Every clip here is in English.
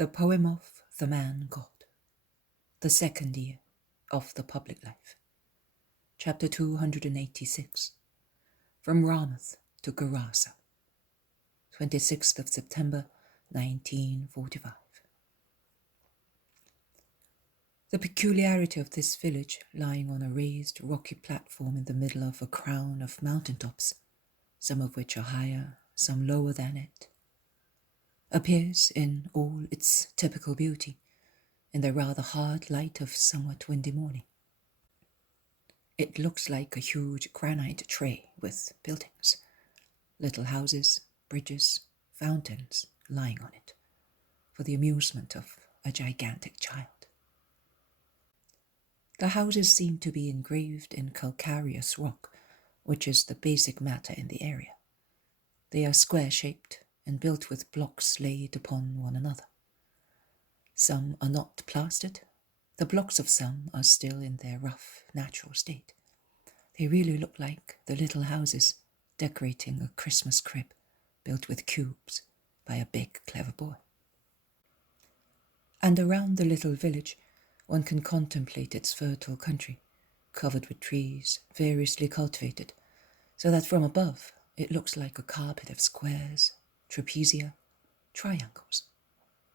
The Poem of the Man God, the second year of the public life. Chapter 286. From Ramoth to Gerasa. 26th of September, 1945. The peculiarity of this village, lying on a raised rocky platform in the middle of a crown of mountain tops, some of which are higher, some lower than it, appears in all its typical beauty in the rather hard light of somewhat windy morning. It looks like a huge granite tray with buildings, little houses, bridges, fountains lying on it, for the amusement of a gigantic child. The houses seem to be engraved in calcareous rock, which is the basic matter in the area. They are square-shaped and built with blocks laid upon one another. Some are not plastered. The blocks of some are still in their rough, natural state. They really look like the little houses decorating a Christmas crib built with cubes by a big, clever boy. And around the little village, one can contemplate its fertile country, covered with trees, variously cultivated, so that from above it looks like a carpet of squares, trapezia, triangles,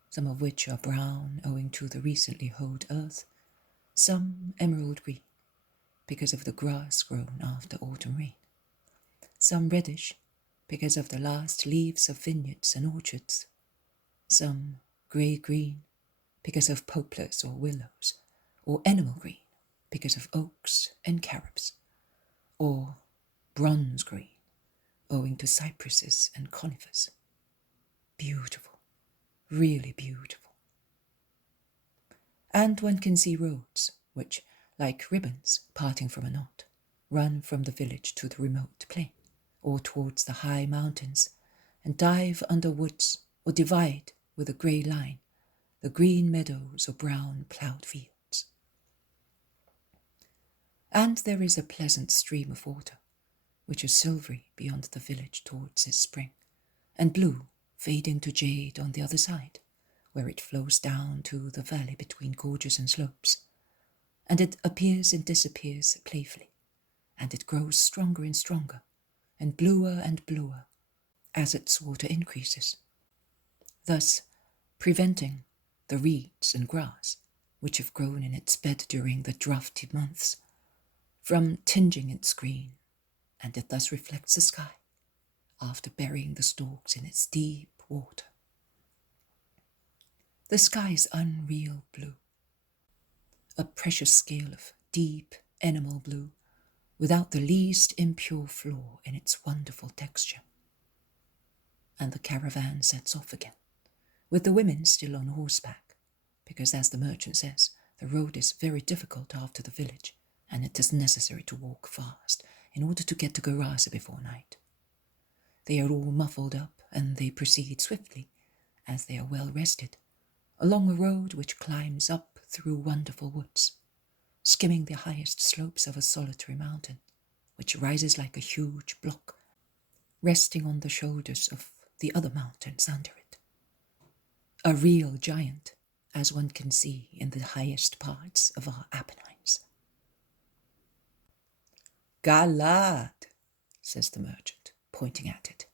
some of which are brown owing to the recently hoed earth, some emerald green, because of the grass grown after autumn rain, some reddish, because of the last leaves of vineyards and orchards, some grey-green, because of poplars or willows, or enamel green, because of oaks and carobs, or bronze green, owing to cypresses and conifers. Beautiful, really beautiful. And one can see roads which, like ribbons parting from a knot, run from the village to the remote plain, or towards the high mountains, and dive under woods, or divide with a grey line the green meadows or brown ploughed fields. And there is a pleasant stream of water, which is silvery beyond the village towards its spring, and blue fading to jade on the other side, where it flows down to the valley between gorges and slopes, and it appears and disappears playfully, and it grows stronger and stronger, and bluer, as its water increases, thus preventing the reeds and grass, which have grown in its bed during the draughty months, from tinging its green, and it thus reflects the sky, after burying the stalks in its deep water. The sky is unreal blue, a precious scale of deep enamel blue, without the least impure flaw in its wonderful texture. And the caravan sets off again, with the women still on horseback, because, as the merchant says, the road is very difficult after the village, and it is necessary to walk fast in order to get to Gerasa before night. They are all muffled up, and they proceed swiftly, as they are well rested, along a road which climbs up through wonderful woods, skimming the highest slopes of a solitary mountain, which rises like a huge block, resting on the shoulders of the other mountains under it. A real giant, as one can see in the highest parts of our Apennines. "Galad," says the merchant, pointing at it.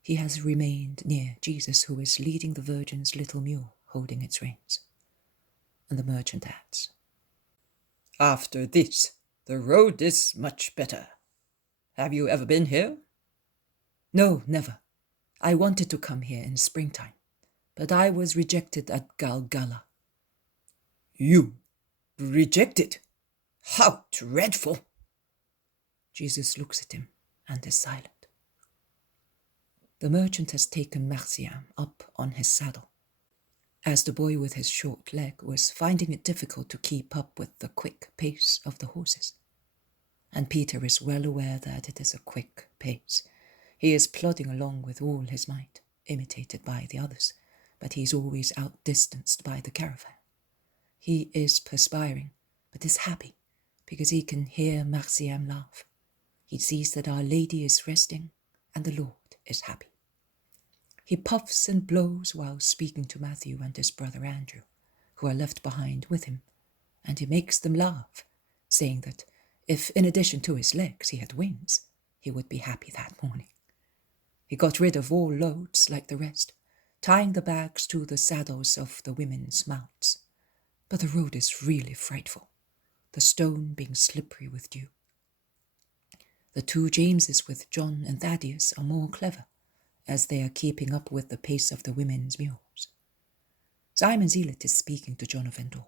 He has remained near Jesus, who is leading the Virgin's little mule, holding its reins. And the merchant adds, "After this, the road is much better. Have you ever been here?" "No, never. I wanted to come here in springtime, but I was rejected at Galgala." "You rejected? How dreadful!" Jesus looks at him and is silent. The merchant has taken Marciam up on his saddle, as the boy with his short leg was finding it difficult to keep up with the quick pace of the horses. And Peter is well aware that it is a quick pace. He is plodding along with all his might, imitated by the others, but he is always outdistanced by the caravan. He is perspiring, but is happy, because he can hear Marciam laugh. He sees that Our Lady is resting, and the Lord is happy. He puffs and blows while speaking to Matthew and his brother Andrew, who are left behind with him, and he makes them laugh, saying that if in addition to his legs he had wings, he would be happy that morning. He got rid of all loads like the rest, tying the bags to the saddles of the women's mounts. But the road is really frightful, the stone being slippery with dew. The two Jameses with John and Thaddeus are more clever, as they are keeping up with the pace of the women's mules. Simon Zealot is speaking to John of Endor.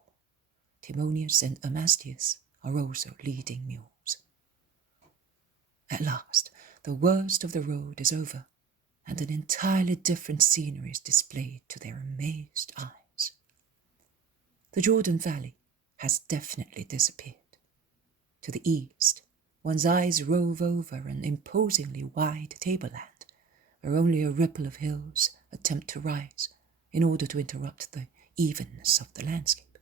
Timonius and Amastius are also leading mules. At last, the worst of the road is over, and an entirely different scenery is displayed to their amazed eyes. The Jordan Valley has definitely disappeared. To the east, one's eyes rove over an imposingly wide tableland, where only a ripple of hills attempt to rise in order to interrupt the evenness of the landscape.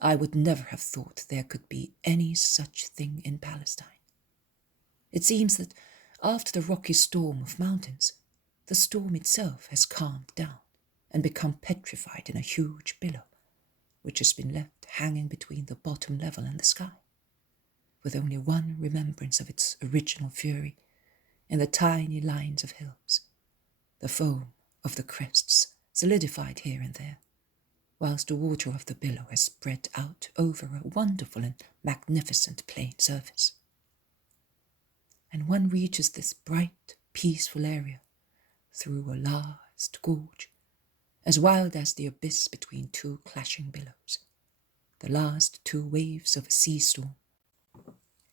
I would never have thought there could be any such thing in Palestine. It seems that after the rocky storm of mountains, the storm itself has calmed down and become petrified in a huge billow, which has been left hanging between the bottom level and the sky, with only one remembrance of its original fury in the tiny lines of hills, the foam of the crests solidified here and there, whilst the water of the billow has spread out over a wonderful and magnificent plain surface. And one reaches this bright, peaceful area through a last gorge, as wild as the abyss between two clashing billows, the last two waves of a sea storm,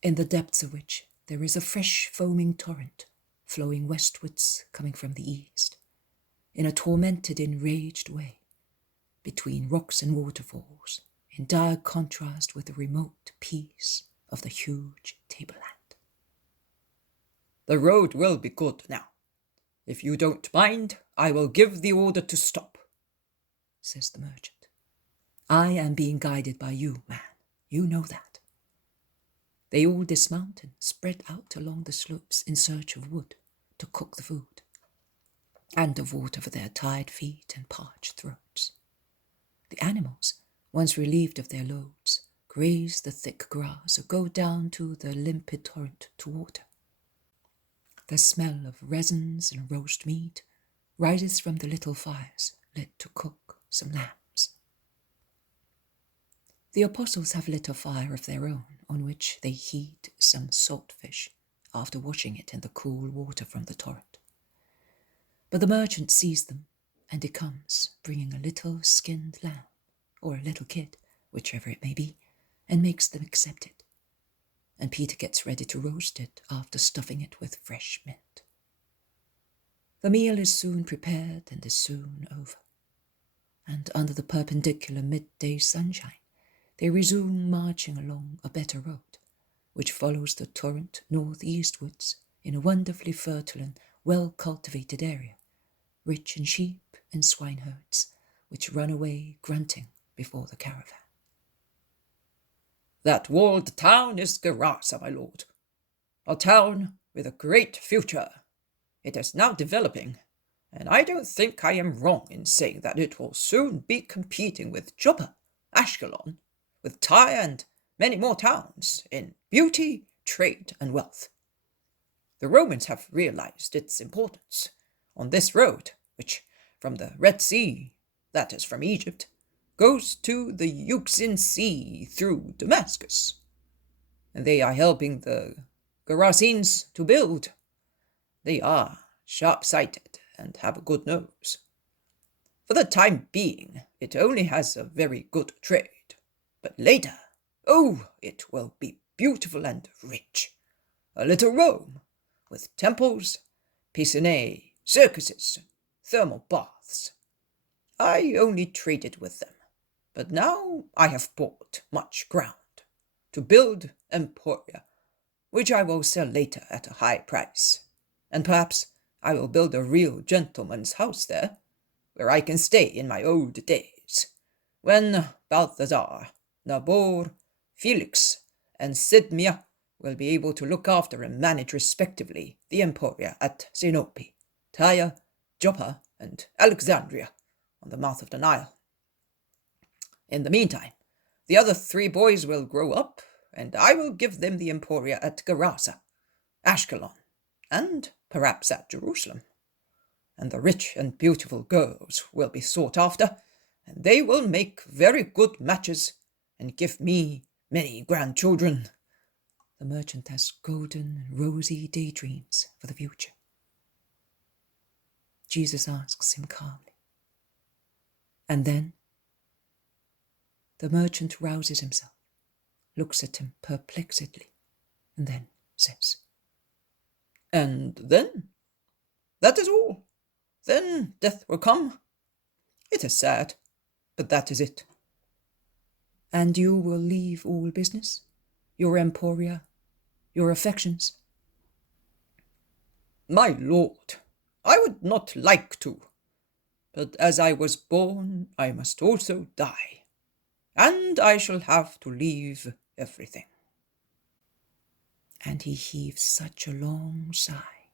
in the depths of which there is a fresh foaming torrent flowing westwards coming from the east, in a tormented, enraged way, between rocks and waterfalls, in dire contrast with the remote peace of the huge tableland. The road will be good now. If you don't mind, I will give the order to stop, says the merchant. I am being guided by you, man. You know that. They all dismount and spread out along the slopes in search of wood to cook the food, and of water for their tired feet and parched throats. The animals, once relieved of their loads, graze the thick grass or go down to the limpid torrent to water. The smell of resins and roast meat rises from the little fires lit to cook some lambs. The apostles have lit a fire of their own on which they heat some salt fish after washing it in the cool water from the torrent. But the merchant sees them, and he comes, bringing a little skinned lamb, or a little kid, whichever it may be, and makes them accept it. And Peter gets ready to roast it after stuffing it with fresh mint. The meal is soon prepared and is soon over, and under the perpendicular midday sunshine, they resume marching along a better road, which follows the torrent northeastwards in a wonderfully fertile and well-cultivated area, rich in sheep and swineherds, which run away grunting before the caravan. That walled town is Gerasa, my lord. A town with a great future. It is now developing, and I don't think I am wrong in saying that it will soon be competing with Joppa, Ashkelon, with Tyre and many more towns in beauty, trade, and wealth. The Romans have realized its importance on this road, which from the Red Sea, that is from Egypt, goes to the Euxine Sea through Damascus. And they are helping the Gerasenes to build. They are sharp-sighted and have a good nose. For the time being, it only has a very good trade. But later, it will be beautiful and rich. A little Rome, with temples, piscinae, circuses, thermal baths. I only traded with them, but now I have bought much ground to build emporia, which I will sell later at a high price, and perhaps I will build a real gentleman's house there, where I can stay in my old days, when Balthazar, Nabor, Felix, and Sidmia will be able to look after and manage respectively the emporia at Sinope, Tyre, Joppa, and Alexandria on the mouth of the Nile. In the meantime, the other 3 boys will grow up, and I will give them the emporia at Gerasa, Ashkelon, and perhaps at Jerusalem. And the rich and beautiful girls will be sought after, and they will make very good matches and give me many grandchildren. The merchant has golden and rosy daydreams for the future. Jesus asks him calmly. And then the merchant rouses himself, looks at him perplexedly, and then says, And then? That is all. Then death will come. It is sad, but that is it. And you will leave all business, your emporia, your affections? My lord, I would not like to, but as I was born, I must also die, and I shall have to leave everything. And he heaves such a long sigh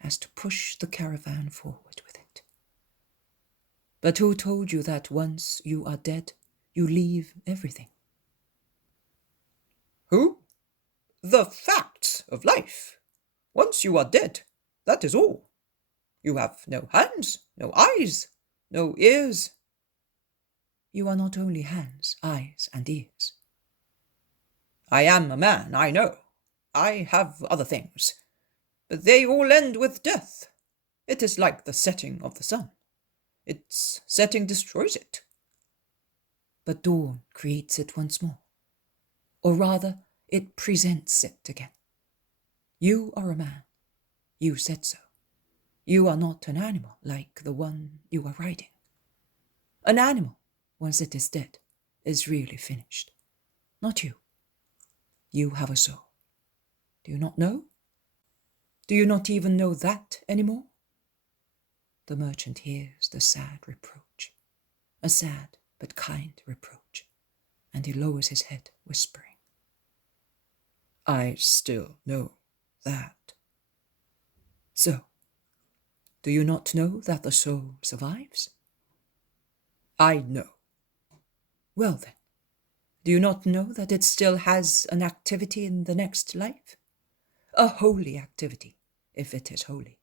as to push the caravan forward with it. But who told you that once you are dead, you leave everything? Who? The facts of life. Once you are dead, that is all. You have no hands, no eyes, no ears. You are not only hands, eyes, and ears. I am a man, I know. I have other things, but they all end with death. It is like the setting of the sun. Its setting destroys it. But dawn creates it once more. Or rather, it presents it again. You are a man. You said so. You are not an animal like the one you are riding. An animal, once it is dead, is really finished. Not you. You have a soul. Do you not know? Do you not even know that anymore? The merchant hears the sad reproach, a sad but kind reproach, and he lowers his head, whispering, I still know that. So, do you not know that the soul survives? I know. Well then, do you not know that it still has an activity in the next life? A holy activity, if it is holy.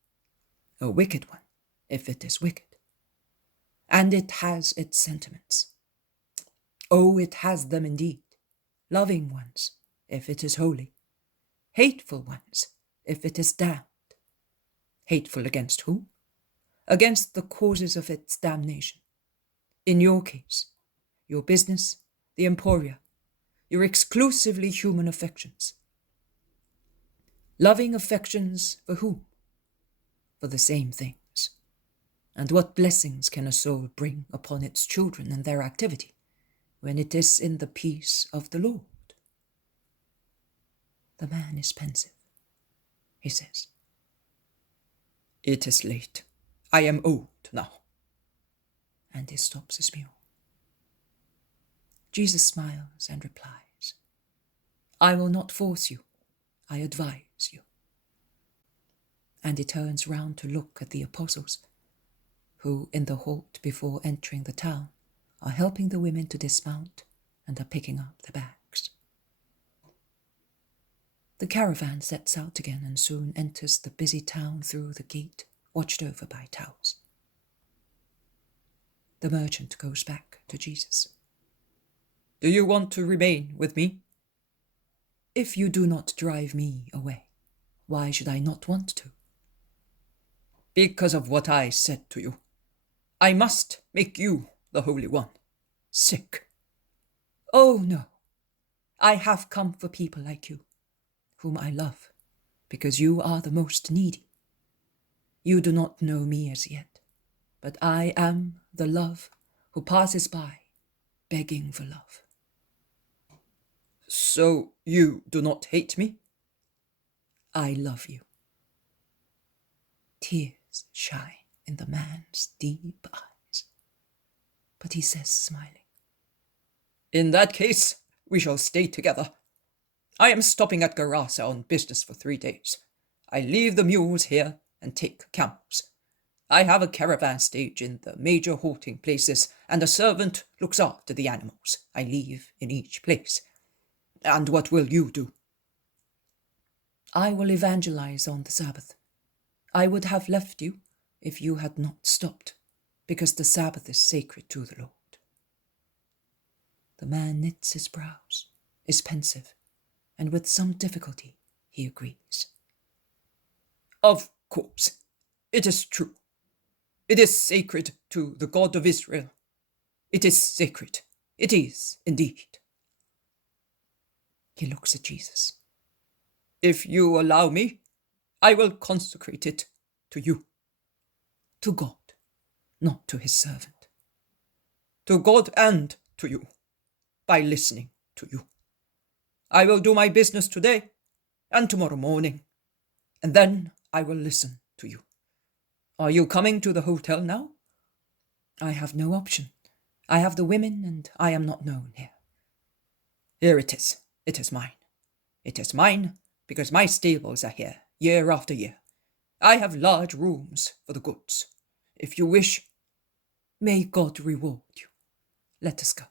A wicked one, if it is wicked. And it has its sentiments. Oh, it has them indeed. Loving ones, if it is holy. Hateful ones, if it is damned. Hateful against whom? Against the causes of its damnation. In your case, your business, the emporia, your exclusively human affections. Loving affections for whom? For the same things. And what blessings can a soul bring upon its children and their activity when it is in the peace of the Lord? The man is pensive. He says, It is late. I am old now. And he stops his mule. Jesus smiles and replies, I will not force you. I advise you. And he turns round to look at the apostles, who in the halt before entering the town are helping the women to dismount and are picking up the bags. The caravan sets out again and soon enters the busy town through the gate watched over by towers. The merchant goes back to Jesus. Do you want to remain with me? If you do not drive me away, why should I not want to? Because of what I said to you. I must make you the Holy One sick. Oh, no. I have come for people like you, whom I love, because you are the most needy. You do not know me as yet, but I am the love who passes by, begging for love. So you do not hate me? I love you. Tears shine in the man's deep eyes, but he says, smiling, In that case, we shall stay together. I am stopping at Gerasa on business for 3 days. I leave the mules here and take camels. I have a caravan stage in the major halting places, and a servant looks after the animals I leave in each place. And what will you do? I will evangelize on the Sabbath. I would have left you if you had not stopped, because the Sabbath is sacred to the Lord. The man knits his brows, is pensive, and with some difficulty he agrees. Of course, it is true. It is sacred to the God of Israel. It is sacred. It is, indeed. He looks at Jesus. If you allow me, I will consecrate it to you. To God, not to his servant. To God and to you, by listening to you. I will do my business today and tomorrow morning, and then I will listen to you. Are you coming to the hotel now? I have no option. I have the women, and I am not known here. Here it is. It is mine. It is mine because my stables are here year after year. I have large rooms for the goods. If you wish, may God reward you. Let us go.